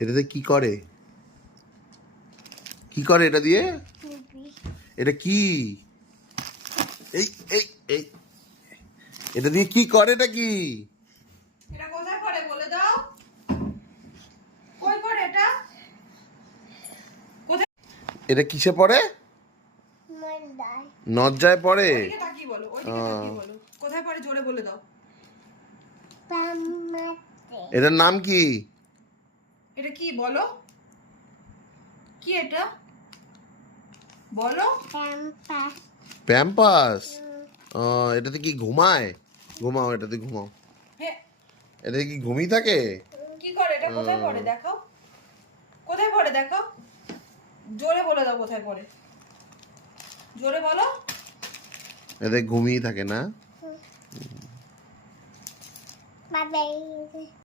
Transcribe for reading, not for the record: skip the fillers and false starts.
এটাতে কি করে? কি করে এটা দিয়ে? এটা কি? এই এই এই এটা দিয়ে কি করে? এটা কি? এটা কোথায় পড়ে বলে দাও? কই পড়ে এটা? কোথায়? এটা কিসে পড়ে? নজ্জায় পড়ে। ওইদিকে তাকিয়ে বলো, ওইদিকে তাকিয়ে বলো। কোথায় পড়ে জোরে বলে দাও। এটার নাম কি? এটা কি বলো? কি এটা? বলো। প্যাম্পাস। এটাতে কি ঘুমায়? ঘুমাও, এটাতে ঘুমাও। হ্যাঁ। এটাতে কি ঘুমিয়ে থাকে? কি করে এটা? কোথায় পড়ে দেখাও। কোথায় পড়ে দেখাও। জোরে বলে দাও কোথায় পড়ে। জোরে বলো। এতে ঘুমিয়ে থাকে না?